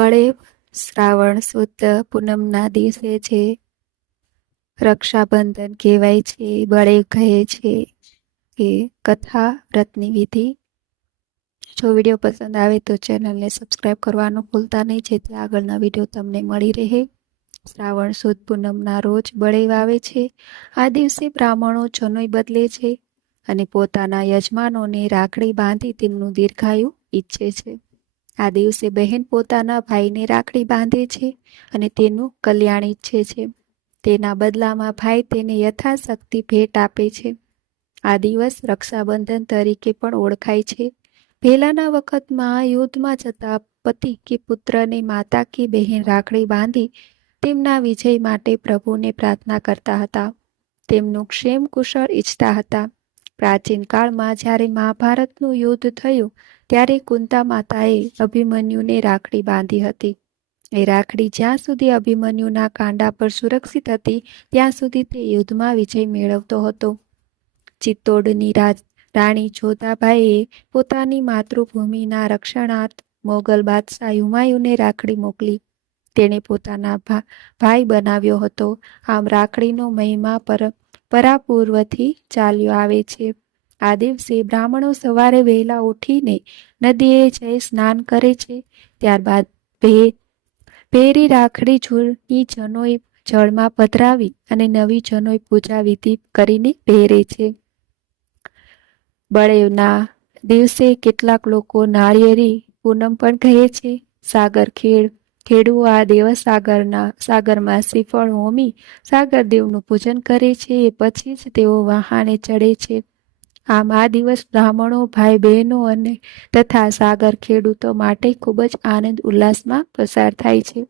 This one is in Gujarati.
બળે શ્રાવણ સુદ પૂનમના દિવસે છે રક્ષાબંધન કહેવાય છે. બળે કહે છે કે કથા વ્રતની વિધિ. જો વિડીયો પસંદ આવે તો ચેનલને સબસ્ક્રાઈબ કરવાનું ભૂલતા નહીં, જેથી આગળના વિડીયો તમને મળી રહે. શ્રાવણ સુદ પૂનમના રોજ બળેવ આવે છે. આ દિવસે બ્રાહ્મણો જનોઈ બદલે છે અને પોતાના યજમાનોને રાખડી બાંધી તેમનું દીર્ઘાયુ ઈચ્છે છે. આ દિવસે બહેન પોતાના ભાઈને રાખડી બાંધે છે અને તેનું કલ્યાણ ઈચ્છે છે. તેના બદલામાં ભાઈ તેને યથાશક્તિ ભેટ આપે છે. આ દિવસ રક્ષાબંધન તરીકે પણ ઓળખાય છે. પહેલાના વખતમાં યુદ્ધમાં જતા પતિ કે પુત્રને માતા કે બહેન રાખડી બાંધી તેમના વિજય માટે પ્રભુને પ્રાર્થના કરતા હતા. તેમનું ક્ષેમ કુશળ ઈચ્છતા હતા. પ્રાચીન કાળમાં જ્યારે મહાભારતનું યુદ્ધ થયું ત્યારે કુંતા માતાએ અભિમન્યુને રાખડી બાંધી હતી. એ રાખડી જ્યાં સુધી અભિમન્યુના કાંડા પર સુરક્ષિત હતી ત્યાં સુધી તે યુદ્ધમાં વિજય મેળવતો હતો. ચિત્તોડની રાણી જોધાબાઈએ પોતાની માતૃભૂમિના રક્ષણાર્થ મોગલ બાદશાહ હુમાયુને રાખડી મોકલી. તેણે પોતાના ભાઈ બનાવ્યો હતો. આમ રાખડીનો મહિમા પરાપૂર્વથી ચાલ્યો આવે છે. આ દિવસે બ્રાહ્મણો સવારે વહેલા ઉઠીને નદીએ જઈ સ્નાન કરે છે. ત્યારબાદ પહેરી રાખડી જૂની જનોઈ જળમાં પધરાવી અને નવી જનોઈ પૂજા વિધિ કરીને પહેરે છે. બળેવના દિવસે કેટલાક લોકો નાળિયેરી પૂનમ પણ કહે છે. ખેડૂઓ આ દિવસ સાગરમાં શ્રીફળ હોમી સાગરદેવનું પૂજન કરે છે. એ પછી જ તેઓ વહાણે ચડે છે. આમ આ દિવસ બ્રાહ્મણો, ભાઈ બહેનો અને તથા સાગર ખેડૂતો માટે ખૂબ જ આનંદ ઉલ્લાસમાં પસાર થાય છે.